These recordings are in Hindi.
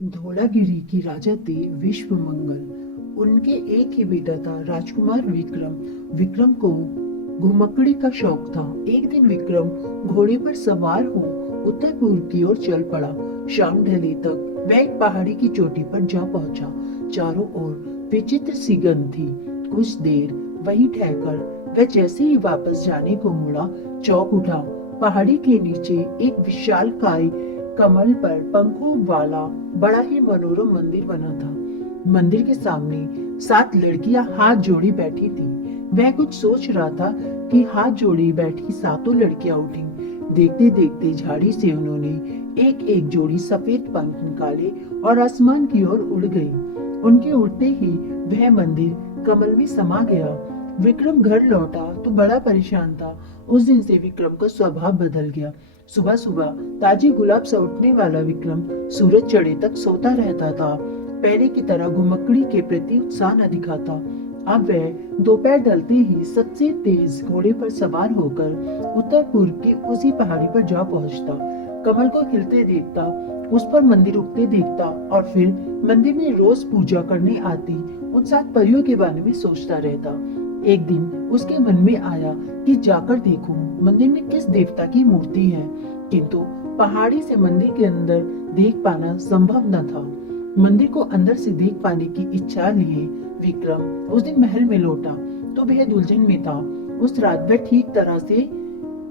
धौलागिरी की राजा थे विश्व मंगल। उनके एक ही बेटा था राजकुमार विक्रम। विक्रम को घुमक्कड़ी का शौक था। एक दिन विक्रम घोड़े पर सवार हो उत्तर पूर्व की ओर चल पड़ा। शाम ढले तक वह एक पहाड़ी की चोटी पर जा पहुंचा। चारों ओर विचित्र सी गंध थी। कुछ देर वहीं ठहरकर वह जैसे ही वापस जाने को मुड़ा, चौंक उठा। पहाड़ी के नीचे एक विशालकाय कमल पर पंखों वाला बड़ा ही मनोरम मंदिर बना था। मंदिर के सामने 7 लड़कियां हाथ जोड़ी बैठी थी। वह कुछ सोच रहा था कि हाथ जोड़ी बैठी सातों लड़कियां उठी। देखते देखते झाड़ी से उन्होंने एक एक जोड़ी सफेद पंख निकाले और आसमान की ओर उड़ गई। उनके उड़ते ही वह मंदिर कमल में समा गया। विक्रम घर लौटा तो बड़ा परेशान था। उस दिन से विक्रम का स्वभाव बदल गया। सुबह सुबह ताजी गुलाब सा उठने वाला विक्रम सूरज चढ़े तक सोता रहता था। पहले की तरह घुमक्कड़ी के प्रति उत्साह न दिखाता। अब वह दोपहर ढलते ही सबसे तेज घोड़े पर सवार होकर उत्तर पूर्व की उसी पहाड़ी पर जा पहुंचता। कमल को खिलते देखता, उस पर मंदिर उगते देखता और फिर मंदिर में रोज पूजा करने आती उन 7 परियों के बारे में सोचता रहता। एक दिन उसके मन में आया कि जाकर देखूं मंदिर में किस देवता की मूर्ति है, किंतु पहाड़ी से मंदिर के अंदर देख पाना संभव न था। मंदिर को अंदर से देख पाने की इच्छा लिए विक्रम उस दिन महल में लौटा तो वह दुल्हन में था। उस रात वह ठीक तरह से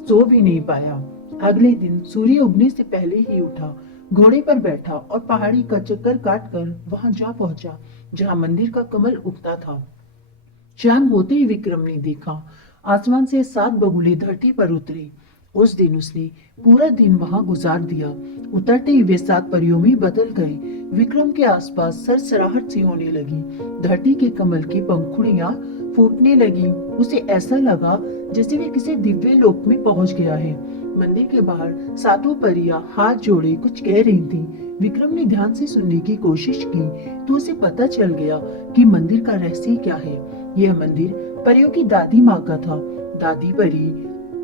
सो भी नहीं पाया। अगले दिन सूर्य उगने से पहले ही उठा, घोड़े पर बैठा और पहाड़ी का चक्कर काटकर वहां जा पहुंचा जहां मंदिर का कमल उगता था। शाम होते ही विक्रम ने देखा आसमान से 7 बगुले धरती पर उतरे। उस दिन उसने पूरा दिन वहां गुजार दिया। उतरते ही वे 7 परियों में बदल गए। विक्रम के आसपास सरसराहट सी होने लगी। धरती के कमल की पंखुड़ियां फूटने लगी। उसे ऐसा लगा जैसे वे किसी दिव्य लोक में पहुंच गया है। मंदिर के बाहर 7 परियां हाथ जोड़े कुछ कह रही थीं। विक्रम ने ध्यान से सुनने की कोशिश की तो उसे पता चल गया कि मंदिर का रहस्य क्या है। यह मंदिर परियों की दादी माँ का था। दादी परी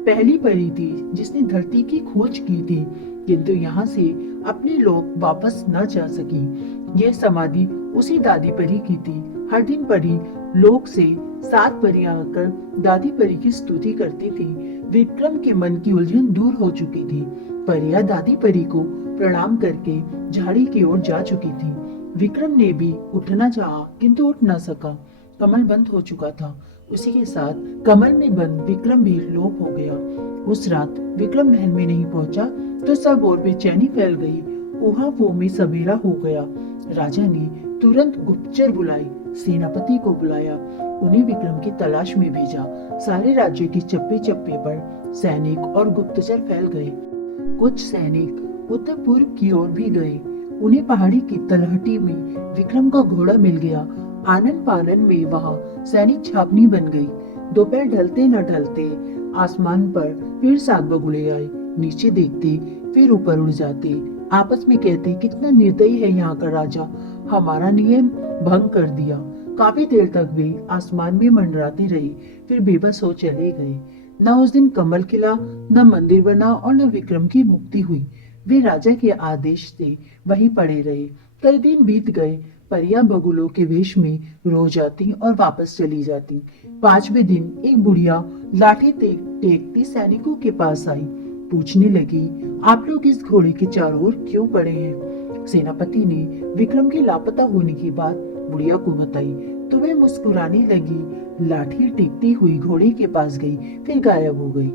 पहली परी थी जिसने धरती की खोज की थी, किंतु यहाँ से अपने लोक वापस न जा सकी। यह समाधि उसी दादी परी की थी। हर दिन परी लोक से 7 परियां आकर दादी परी की स्तुति करती थी। विक्रम के मन की उलझन दूर हो चुकी थी। परियां दादी परी को प्रणाम करके झाड़ी की ओर जा चुकी थी। विक्रम ने भी उठना चाहा किंतु उठ न सका। कमल बंद हो चुका था। उसी के साथ कमल में बंद विक्रम भी लोप हो गया। उस रात विक्रम महल में नहीं पहुंचा तो सब और बेचैनी फैल गई। ऊहा वो में सवेरा हो गया। राजा ने तुरंत गुप्तचर बुलाई, सेनापति को बुलाया, उन्हें विक्रम की तलाश में भेजा। सारे राज्य के चप्पे चप्पे पर सैनिक और गुप्तचर फैल गए। कुछ सैनिक उत्तर पूर्व की ओर भी गए। उन्हें पहाड़ी की तलहटी में विक्रम का घोड़ा मिल गया। आनन फानन में वहां सैनिक छावनी बन गई। दोपहर ढलते न ढलते आसमान पर फिर 7 बगुले आए। नीचे देखते फिर ऊपर उड़ जाते। आपस में कहते, कितना निर्दयी है यहाँ का राजा, हमारा नियम भंग कर दिया। काफी देर तक वे आसमान में मंडराते रहे, फिर बेबस हो चले गए। न उस दिन कमल खिला, न मंदिर बना और न विक्रम की मुक्ति हुई। वे राजा के आदेश से वहीं पड़े रहे। कई दिन बीत गए। परियां बगुलों के वेश में रोज आती और वापस चली जाती। 5वें दिन एक बुढ़िया लाठी टेकती सैनिकों के पास आई। पूछने लगी, आप लोग इस घोड़े के चारों ओर क्यों पड़े हैं? सेनापति ने विक्रम के लापता होने की बात बुढ़िया को बताई तो वह मुस्कुराने लगी। लाठी टेकती हुई घोड़े के पास गई, फिर गायब हो गई।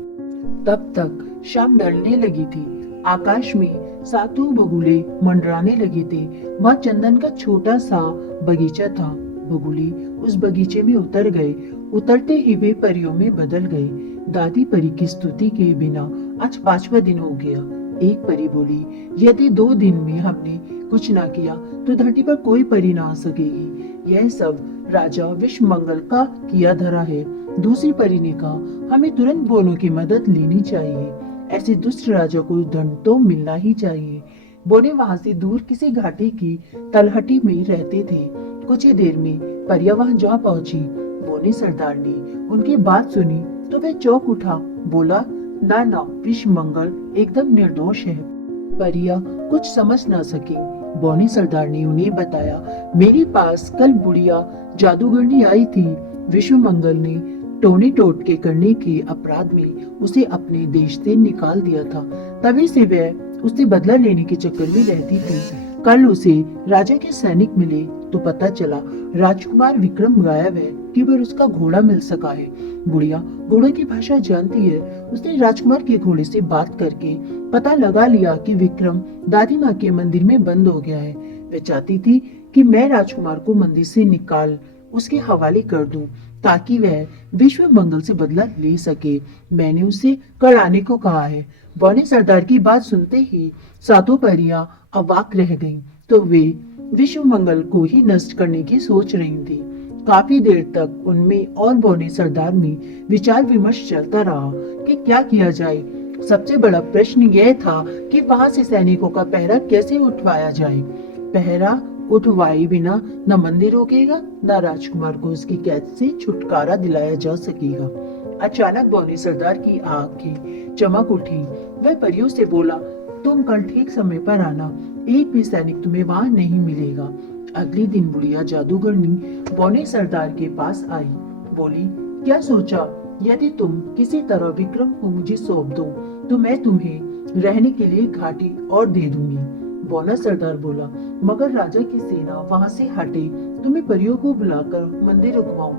तब तक शाम ढलने लगी थी। आकाश में 7 बगुले मंडराने लगे थे। वहाँ चंदन का छोटा सा बगीचा था। बगुले उस बगीचे में उतर गए। उतरते ही वे परियों में बदल गए। दादी परी की स्तुति के बिना आज 5वां दिन हो गया। एक परी बोली, यदि 2 दिन में हमने कुछ ना किया तो धरती पर कोई परी ना आ सकेगी। यह सब राजा विश्व मंगल का किया धरा है। दूसरी परी ने कहा, हमें तुरंत बोनों की मदद लेनी चाहिए। ऐसे दुष्ट राजा को दंड तो मिलना ही चाहिए। बोने वहां से दूर किसी घाटी की तलहटी में रहते थे। कुछ ही देर में परिया वहां जा पहुंची। बोने सरदार ने उनकी बात सुनी तो वह चौंक उठा। बोला, ना ना, विश्व मंगल एकदम निर्दोष है। परिया कुछ समझ ना सकी। बौने सरदार ने उन्हें बताया, मेरे पास कल बुढ़िया जादूगरनी आई थी। विश्व मंगल ने टोने टोटके करने के अपराध में उसे अपने देश से निकाल दिया था। तभी से वह उससे बदला लेने के चक्कर में रहती थी। कल उसे राजा के सैनिक मिले तो पता चला राजकुमार विक्रम गायब है, केवल उसका घोड़ा मिल सका है। बुढ़िया घोड़े की भाषा जानती है। उसने राजकुमार के घोड़े से बात करके पता लगा लिया कि विक्रम दादी माँ के मंदिर में बंद हो गया है। वह चाहती थी कि मैं राजकुमार को मंदिर से निकाल उसके हवाले कर दूं, ताकि वह विश्व मंगल से बदला ले सके। मैंने उसे कल आने को कहा है। बौने सरदार की बात सुनते ही सातों परियां अवाक रह गईं, तो वे विश्व मंगल को ही नष्ट करने की सोच रही थी। काफी देर तक उनमें और बौने सरदार में विचार विमर्श चलता रहा कि क्या किया जाए। सबसे बड़ा प्रश्न यह था कि वहां से सैनिकों का पहरा कैसे उठवाया जाए। पहरा उठवाए बिना न मंदिर रोकेगा, न राजकुमार को उसकी कैद से छुटकारा दिलाया जा सकेगा। अचानक बौने सरदार की आंखें चमक उठी। वह परियों से बोला, तुम कल ठीक समय पर आना, एक भी सैनिक तुम्हें वहां नहीं मिलेगा। अगले दिन बुढ़िया जादूगरनी बौने सरदार के पास आई। बोली, क्या सोचा? यदि तुम किसी तरह विक्रम को मुझे सौंप दो तो मैं तुम्हें रहने के लिए घाटी और दे दूंगी। बौना सरदार बोला, मगर राजा की सेना वहां से हटे तो मैं परियों को बुलाकर मंदिर रुकवाऊं।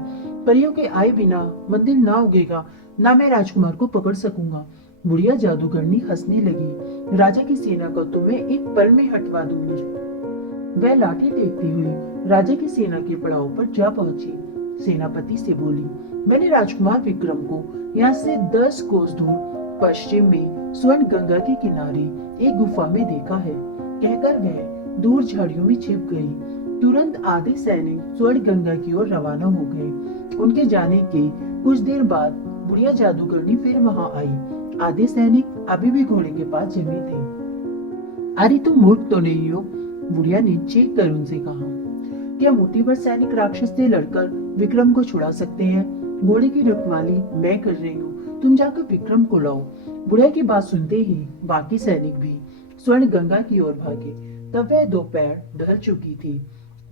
परियों के आए बिना मंदिर ना उगेगा, ना मैं राजकुमार को पकड़ सकूंगा। बुढ़िया जादूगरनी हंसने लगी। राजा की सेना को तो मैं एक पल में हटवा दूंगी। वह लाठी टेकती हुई राजा की सेना के पड़ाव पर जा पहुंची। सेनापति से बोली, मैंने राजकुमार विक्रम को यहाँ से 10 कोस दूर पश्चिम में स्वर्ण गंगा के किनारे एक गुफा में देखा है। कहकर वह दूर झाड़ियों में छिप गई। तुरंत आधे सैनिक स्वर्ण गंगा की ओर रवाना हो गए। उनके जाने के कुछ देर बाद बुढ़िया जादूगरनी फिर वहां आई। आधे सैनिक अभी भी घोड़े के पास जमे थे। अरे तुम मूर्ख तो नहीं हो? बुढ़िया ने चीख कर उनसे कहा। क्या मुट्ठी भर सैनिक राक्षस से लड़कर विक्रम को छुड़ा सकते हैं? घोड़े की रखवाली मैं कर रही हूँ, तुम जाकर विक्रम को लाओ। बुढ़िया की बात सुनते ही बाकी सैनिक भी स्वर्ण गंगा की ओर भागे। तब वह दोपहर ढल चुकी थी।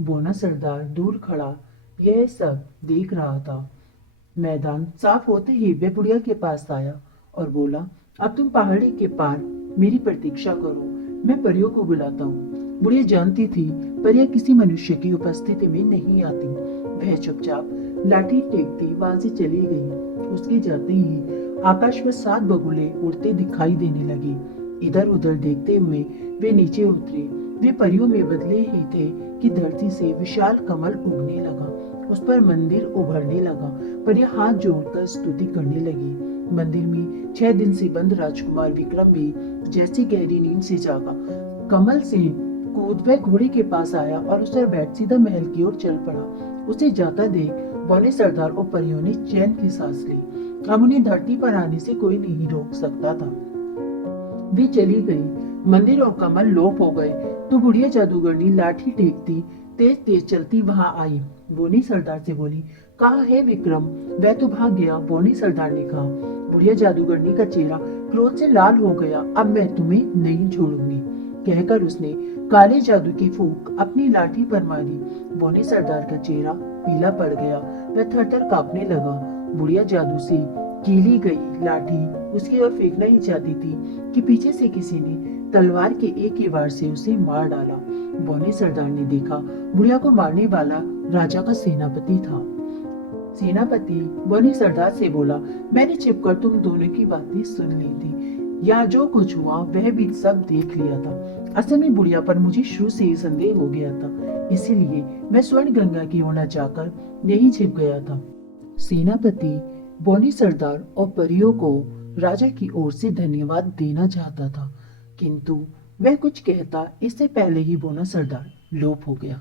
बौना सरदार दूर खड़ा यह सब देख रहा था। मैदान साफ होते ही वह बुढ़िया के पास आया और बोला, अब तुम पहाड़ी के पार मेरी प्रतीक्षा करो, मैं परियों को बुलाता हूँ। बुढ़िया जानती थी परियां किसी मनुष्य की उपस्थिति में नहीं आती। वह चुपचाप लाठी टेकती वहां से चली गई। उसके जाते ही आकाश में 7 बगुले उड़ते दिखाई देने लगे। इधर उधर देखते हुए वे नीचे उतरे। वे परियों में बदले ही थे कि धरती से विशाल कमल उगने लगा, उस पर मंदिर उभरने लगा। परियां हाथ जोड़कर स्तुति करने लगी। मंदिर में 6 दिन से बंद राजकुमार विक्रम भी जैसी गहरी नींद से जागा। कमल से कूद वह घोड़े के पास आया और उस पर बैठ सीधा महल की ओर चल पड़ा। उसे जाता देख बौने सरदार और परियों ने चैन की सांस ली। अब उन्हें धरती पर आने से कोई नहीं रोक सकता था। वे चली गई। मंदिर और कमल लोप हो गए तो बुढ़िया जादूगरनी लाठी टेकती तेज तेज चलती वहां आई। बौने सरदार से बोली, कहाँ है विक्रम? वह तो भाग गया, बौने सरदार ने कहा। बुढ़िया जादूगरनी का चेहरा क्रोध से लाल हो गया। अब मैं तुम्हें नहीं छोड़ूंगी, कहकर उसने काले जादू की फूंक अपनी लाठी पर मारी। बौने सरदार का चेहरा पीला पड़ गया। वह थर-थर कांपने लगा। बुढ़िया जादू से कीली गई लाठी उसकी ओर फेंकना ही चाहती थी कि पीछे से किसी ने तलवार के एक ही वार से उसे मार डाला। बौने सरदार ने देखा बुढ़िया को मारने वाला राजा का सेनापति था। सेनापति बौने सरदार से बोला, मैंने छिपकर तुम दोनों की बातें सुन ली थी। यहाँ जो कुछ हुआ वह भी सब देख लिया था। असल में बुढ़िया पर मुझे शुरू से ही संदेह हो गया था, इसीलिए मैं स्वर्ण गंगा की ओर न जाकर यहीं छिप गया था। सेनापति बौने सरदार और परियों को राजा की ओर से धन्यवाद देना चाहता था, किंतु वह कुछ कहता इससे पहले ही बौना सरदार लोप हो गया।